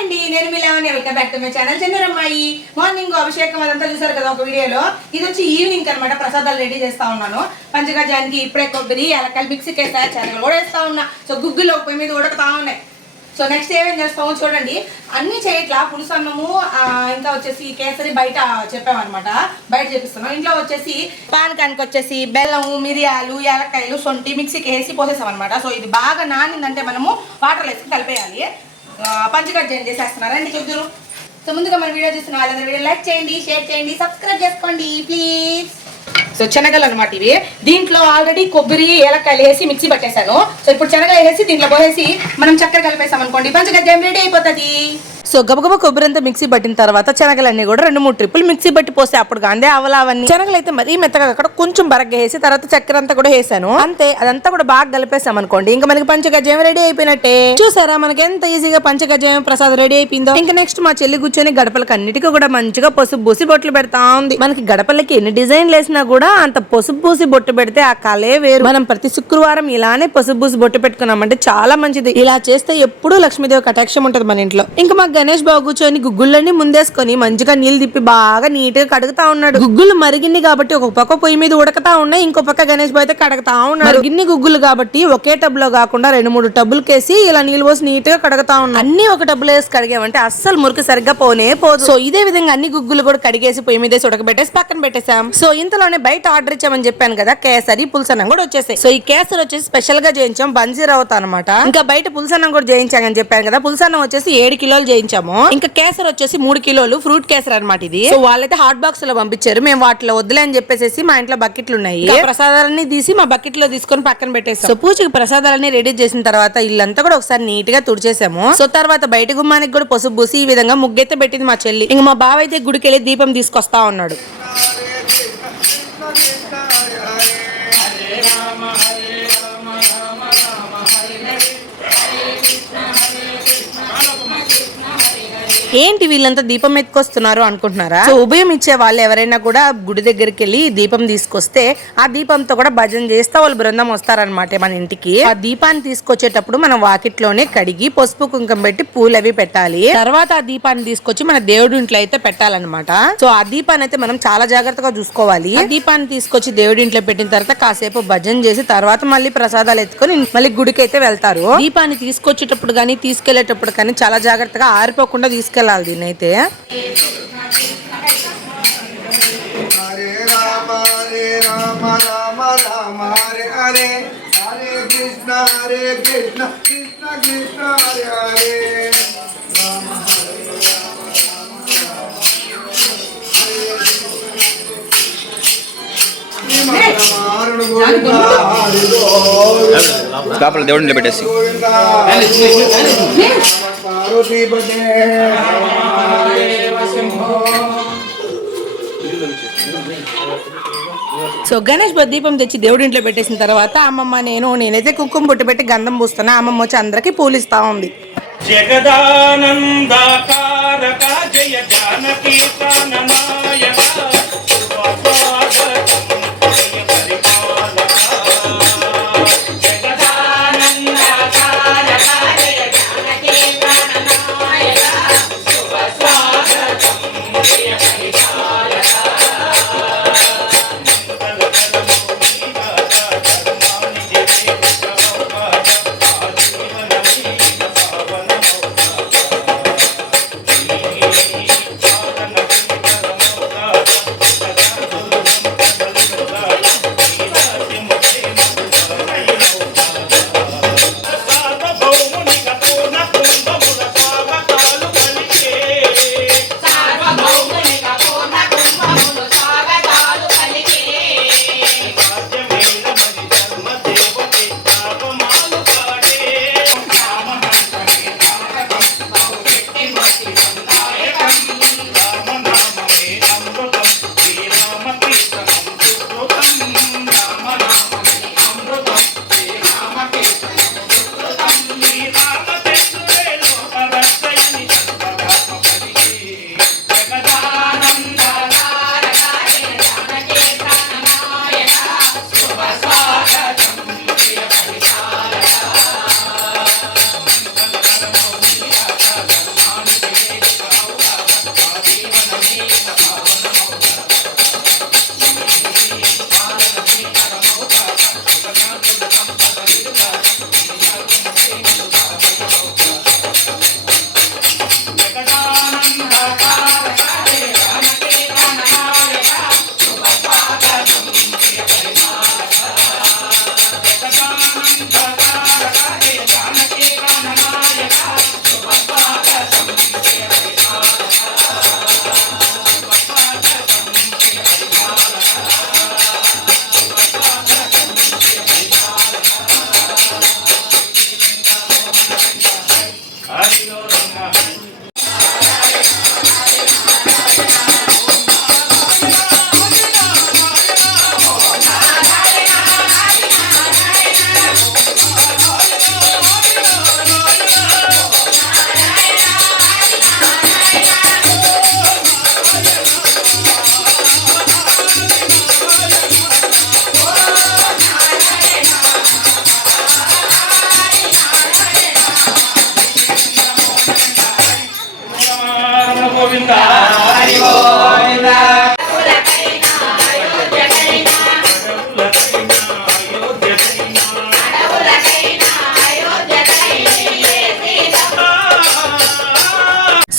అండి. నేను మీ లేవని welcome back to my channel చంద్రమ్మాయి morning అభిషేకం అదంతా చూసారు కదా ఒక వీడియోలో. ఇది వచ్చి ఈవినింగ్ అనమాట ప్రసాదాలు రెడీ చేస్తా ఉన్నాను. పంచగజానికి ఇప్పుడే కొబ్బరి ఎలకలు మిక్సీకి వేస్తా చెనగలు కూడా వేస్తా ఉన్నా. సో గుగ్గులో పొయ్యి మీద ఉడకతా ఉన్నాయి. సో నెక్స్ట్ ఏమేం చేస్తామో చూడండి. అన్ని చేయట్లా. పులుసు అన్నము ఇంకా వచ్చేసి కేసరి బయట చెప్పామన్నమాట. బయట చెప్పిస్తున్నాం ఇంట్లో వచ్చేసి పానకానికి వచ్చేసి బెల్లం మిరియాలు యాలక్కాయలు సొంటి మిక్సీకి వేసి పోసేసాం అనమాట సో ఇది బాగా నానిందంటే మనము వాటర్ వేసి కలిపేయాలి. పంచగడ్డ చేసేస్తున్నారండి చూద్దరు. సో ముందుగా మన వీడియో చూస్తున్న వాళ్ళందరూ వీడియో లైక్ చేయండి షేర్ చేయండి సబ్స్క్రైబ్ చేసుకోండి ప్లీజ్. సో శనగలు అనమాట ఇవి. దీంట్లో ఆల్రెడీ కొబ్బరి ఏలక్కాయలు వేసి మిక్సీ పట్టేశాను. సో ఇప్పుడు శనగలు వేసి దీంట్లో పోసేసి మనం చక్కెర కలిపేసాం అనుకోండి పంచగడ్డ రెడీ అయిపోతుంది. సో గబగబ కొబ్బరి అంతా మిక్సీ పట్టిన తర్వాత శనగలన్నీ కూడా రెండు మూడు ట్రిప్పులు మిక్సీ పట్టి పోస్తే అప్పుడు గాందే అవలావన్నీ శనగలు అయితే మరీ మెత్తగా అక్కడ కొంచెం బరగ్గా వేసి తర్వాత చక్కెర అంతా కూడా వేసాను. అంతే అదంతా కూడా బాగా కలిపేసాం అనుకోండి. ఇంకా మనకి పంచగజయం రెడీ అయిపోయినట్టే. చూసారా మనకి ఎంత ఈజీగా పంచగజయం ప్రసాద్ రెడీ అయిపోయిందో. ఇంకా నెక్స్ట్ మా చెల్లి కూర్చొని గడపలకి అన్నిటికీ కూడా మంచిగా పసుపు పూసి బొట్లు పెడతా ఉంది. మనకి గడపలకి ఎన్ని డిజైన్లు వేసినా కూడా అంత పసుపు పూసి బొట్టు పెడితే ఆ కళే వేరు. మనం ప్రతి శుక్రవారం ఇలానే పసుపు పూసి బొట్టు పెట్టుకున్నామంటే చాలా మంచిది. ఇలా చేస్తే ఎప్పుడూ లక్ష్మీదేవి కటాక్షం ఉంటది మన ఇంట్లో. ఇంకా మా గణేష్ బాబు కూర్చొని గుగ్గులన్నీ ముందేసుకొని మంచిగా నీళ్ళు తిప్పి బాగా నీట్గా కడుగుతా ఉన్నాడు. గుగ్గులు మరిగింది కాబట్టి ఒక పక్క పొయ్యి మీద ఉడకతా ఉన్నాయి ఇంకో పక్క గణేష్ బాబు అయితే కడగతా ఉన్నాడు. గిన్ని గుగ్గులు కాబట్టి ఒకే టబ్లో కాకుండా రెండు మూడు టబ్బులు కేసి ఇలా నీళ్ళు పోసి నీట్గా కడుగుతా ఉన్నాడు. అన్ని ఒక టబ్బులో వేసి కడిగామంటే అస్సలు మురికి సరిగ్గా పోనే పోదు. సో ఇదే విధంగా అన్ని గుగ్గులు కూడా కడిగేసి పొయ్యి మీద ఉడకబెట్టేసి పక్కన పెట్టేసాం సో ఇంతలోనే బయట ఆర్డర్ ఇచ్చామని చెప్పాను కదా కేసరి పులసన్నం కూడా వచ్చేసాయి. సో ఈ కేసరి వచ్చేసి స్పెషల్గా చేయించాం బంజీరావుత అనమాట ఇంకా బయట పులసన్నం కూడా చేయించామని చెప్పాను కదా పులసన్నం వచ్చేసి ఏడు కిలోలు చేయించాం. చేయించాము ఇంకా కేసరి వచ్చేసి మూడు కిలోలు ఫ్రూట్ కేసరి అనమాట ఇది. సో వాళ్ళైతే హాట్ బాక్స్లో పంపించారు. మేము వాటిలో వద్దులే అని చెప్పేసి మా ఇంట్లో బకెట్లు ఉన్నాయి. ప్రసాదాలన్నీ తీసి మా బకెట్లో తీసుకొని పక్కన పెట్టేసాం. సో పూజకి ప్రసాదాలన్నీ రెడీ చేసిన తర్వాత ఇల్లంతా కూడా ఒకసారి నీట్గా తుడిచేసాము. సో తర్వాత బయట గుమ్మానికి కూడా పసుపు పూసి ఈ విధంగా ముగ్గైతే పెట్టింది మా చెల్లి. ఇంకా మా బావ అయితే గుడికి వెళ్ళి దీపం తీసుకొస్తా ఉన్నాడు. ఏంటి వీళ్ళంతా దీపం ఎత్తుకొస్తున్నారు అనుకుంటున్నారా? సో ఉభయం ఇచ్చే వాళ్ళు ఎవరైనా కూడా గుడి దగ్గరికి వెళ్ళి దీపం తీసుకొస్తే ఆ దీపంతో కూడా భజన చేస్తే వాళ్ళు బృందం వస్తారనమాట మన ఇంటికి. ఆ దీపాన్ని తీసుకొచ్చేటప్పుడు మనం వాకిట్లోనే కడిగి పసుపు కుంకం పెట్టి పూలు అవి పెట్టాలి. తర్వాత ఆ దీపాన్ని తీసుకొచ్చి మన దేవుడి ఇంట్లో అయితే పెట్టాలన్నమాట. సో ఆ దీపాన్ని అయితే మనం చాలా జాగ్రత్తగా చూసుకోవాలి. ఆ దీపాన్ని తీసుకొచ్చి దేవుడి ఇంట్లో పెట్టిన తర్వాత కాసేపు భజన చేసి తర్వాత మళ్ళీ ప్రసాదాలు ఎత్తుకొని మళ్ళీ గుడికి అయితే వెళ్తారు. దీపాన్ని తీసుకొచ్చేటప్పుడు కానీ తీసుకెళ్ళేటప్పుడు కానీ చాలా జాగ్రత్తగా ఆరిపోకుండా తీసుకెళ్ళాలి దీన్ని అయితే. హరే రామ హరే రామ రామ రామ హరే హరే. హరే కృష్ణ హరే కృష్ణ కృష్ణ కృష్ణ హరే హరే. లోపల దేవుడిని పెట్టేసి సో గణేష్ దీపం తెచ్చి దేవుడి ఇంట్లో పెట్టేసిన తర్వాత అమ్మమ్మ నేను నేనైతే కుంకుమ బొట్టు పెట్టి గంధం పూస్తున్నా అమ్మమ్మ వచ్చి అందరికి పూలిస్తా ఉంది. జగదానందకారక జయ జానకీ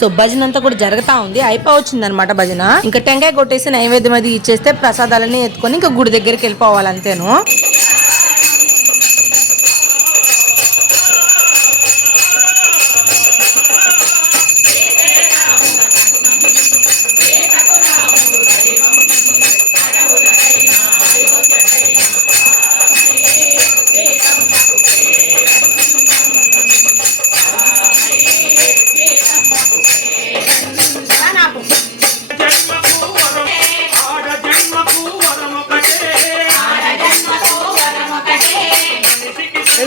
సో భజన అంతా కూడా జరుగుతా ఉంది. అయిపోవచ్చింది అనమాట భజన. ఇంకా టెంకాయ కొట్టేసి నైవేద్యం అది ఇచ్చేస్తే ప్రసాదాలన్నీ ఎత్తుకొని ఇంకా గుడి దగ్గరికి వెళ్ళిపోవాలి అంతేను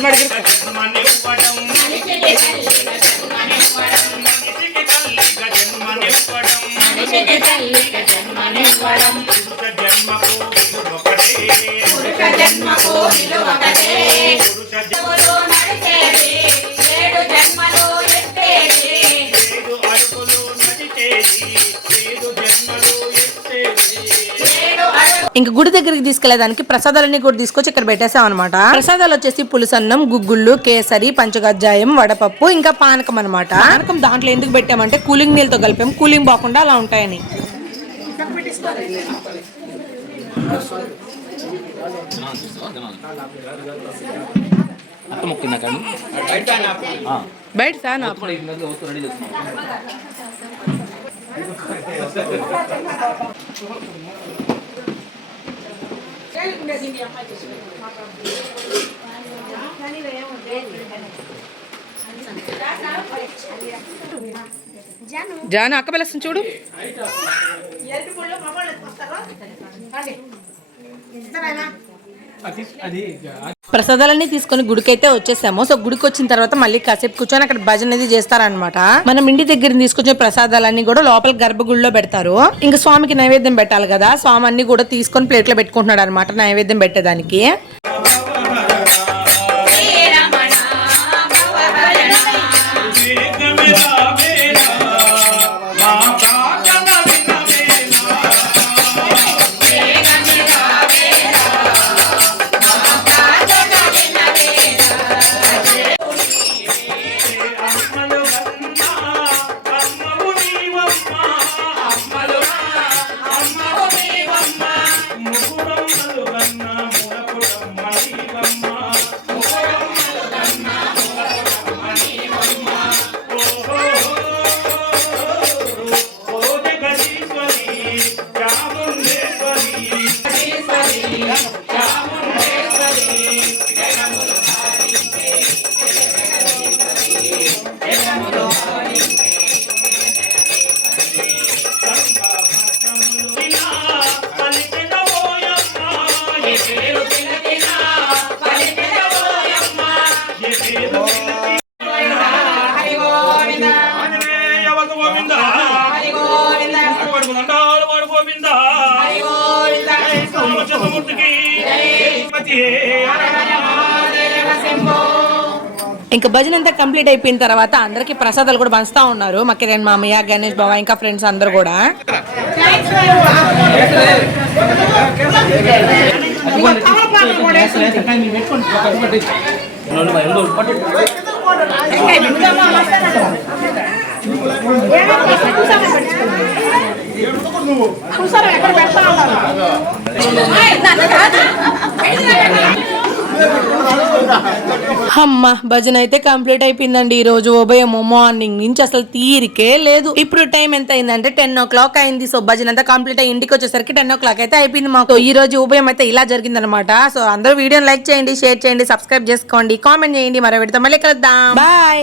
మనిషికి తల్లిగా జన్మనివ్వడం మనిషికి తల్లిగా జన్మనివ్వడం పురుష జన్మకు విలువ ఒకటే. పురుష జన్మ ఇంకా గుడి దగ్గరికి తీసుకెళ్ళేదానికి ప్రసాదాలన్నీ కూడా తీసుకొచ్చి ఇక్కడ పెట్టేసాం అనమాట ప్రసాదాలు వచ్చేసి పులుసన్నం గుగ్గుళ్ళు కేసరి పంచగజ్జాయం వడపప్పు ఇంకా పానకం అనమాట పానకం దాంట్లో ఎందుకు పెట్టామంటే కూలింగ్ నీళ్ళతో కలిపాం. కూలింగ్ పోకుండా అలా ఉంటాయని. బయట ఫ్యాన్ జాను అక్క పిలుస్తుంది చూడు. ప్రసాదాలన్నీ తీసుకొని గుడికైతే వచ్చేసాము. సో గుడికి వచ్చిన తర్వాత మళ్ళీ కాసేపు కూర్చొని అక్కడ భజన అనేది చేస్తారనమాట మనం ఇంటి దగ్గర తీసుకొచ్చే ప్రసాదాలన్నీ కూడా లోపల గర్భగుడిలో పెడతారు. ఇంకా స్వామికి నైవేద్యం పెట్టాలి కదా. స్వామి అన్ని కూడా తీసుకొని ప్లేట్లో పెట్టుకుంటున్నాడు అనమాట నైవేద్యం పెట్టేదానికి. ఇంకా భజన అంతా కంప్లీట్ అయిపోయిన తర్వాత అందరికి ప్రసాదాలు కూడా పంచుతా ఉన్నారు. మా కిరణ్ మామయ్య గణేష్ బాబా ఇంకా ఫ్రెండ్స్ అందరు కూడా. అమ్మ భజన అయితే కంప్లీట్ అయిపోయిందండి ఈ రోజు ఉభయం మార్నింగ్ నుంచి అసలు తీరికే లేదు. ఇప్పుడు టైం ఎంత అయిందంటే టెన్ ఓ క్లాక్ అయింది. సో భజన అంతా కంప్లీట్ అయ్యి ఇంటికి వచ్చేసరికి టెన్ ఓ క్లాక్ అయితే అయిపోయింది మాకు. ఈ రోజు ఉభయం అయితే ఇలా జరిగింది అనమాట సో అందరూ వీడియోని లైక్ చేయండి షేర్ చేయండి సబ్స్క్రైబ్ చేసుకోండి కామెంట్ చేయండి. మరో పెడతాం మళ్ళీ కలుద్దాం. బాయ్.